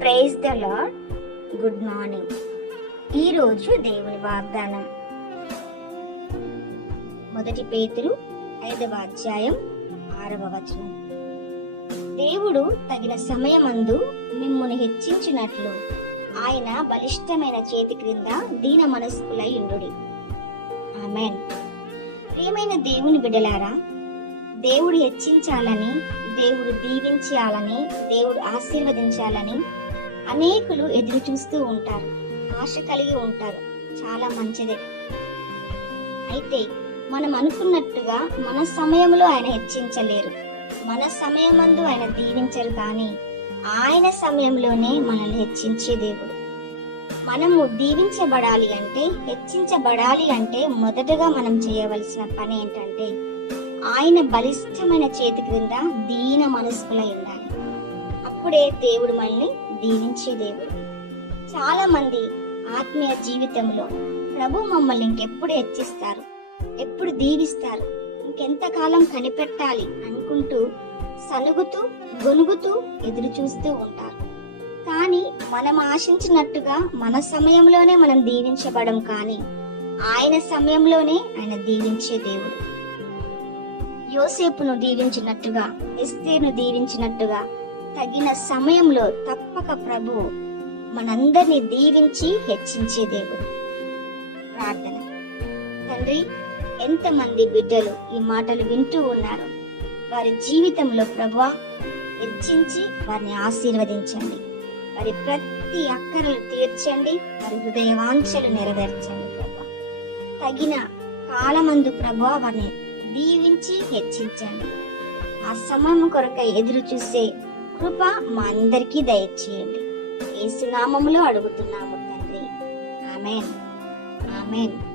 Praise the Lord good morning ఈరోజు దేవుని వాగ్దానం. మొదటి పేతురు ఐదవ అధ్యాయం ఆరవ వచనం. దేవుడు తగిన సమయమందు మిమ్మల్ని హెచ్చించినట్లు ఆయన బలిష్టమైన చేతి క్రింద దీన మనస్కులై ఉండుడి. ఆమెన్ ప్రియమైన దేవుని బిడ్డలారా దేవుడు హెచ్చించాలని దేవుడు దీవించాలని దేవుడు ఆశీర్వదించాలని అనేకులు ఎదురు చూస్తూ ఉంటారు. ఆశ కలిగి ఉంటారు. చాలా మంచిదే. అయితే మనం అనుకున్నట్టుగా మన సమయంలో ఆయన హెచ్చించలేరు. మన సమయమందు ఆయన దీవించరు కానీ ఆయన సమయంలోనే మనల్ని హెచ్చించే దేవుడు. మనము దీవించబడాలి అంటే హెచ్చించబడాలి అంటే మొదటగా మనం చేయవలసిన పని ఏంటంటే ఆయన బలిష్టమైన చేతి క్రింద దీన మనస్కులై ఉండాలి. అప్పుడే దేవుడు మనల్ని దీవించే దేవుడు. చాలా మంది ఆత్మీయ జీవితంలో ప్రభు మమ్మల్ని ఇంకెప్పుడు హెచ్చిస్తారు ఎప్పుడు దీవిస్తారు ఇంకెంతకాలం కనిపెట్టాలి అనుకుంటూ సనుగుతూ గొనుగుతూ ఎదురు చూస్తూ ఉంటారు. కానీ మనం ఆశించినట్టుగా మన సమయంలోనే మనం దీవించబడం కానీ ఆయన సమయంలోనే ఆయన దీవించే దేవుడు. యోసేపును దీవించినట్టుగా ఎస్తేను దీవించినట్టుగా తగిన సమయంలో తప్పక ప్రభు మనందరినీ దీవించి హెచ్చించే దేవుడు. ప్రార్థన. తండ్రి ఎంతమంది బిడ్డలు ఈ మాటలు వింటూ ఉన్నారు? వారి జీవితంలో ప్రభు హెచ్చించి వారిని ఆశీర్వదించండి. వారి ప్రతి అక్కరలు తీర్చండి. వారి హృదయవాంక్షలు నెరవేర్చండి ప్రభు. తగిన కాలమందు ప్రభు వారిని దీవించి హెచ్చించండి. ఆ సమయం కొరకై ఎదురు చూసే కృప మా అందరికీ దయచేయండి. ఏసునామములో అడుగుతున్నాము తండ్రి. ఆమెన్. ఆమెన్.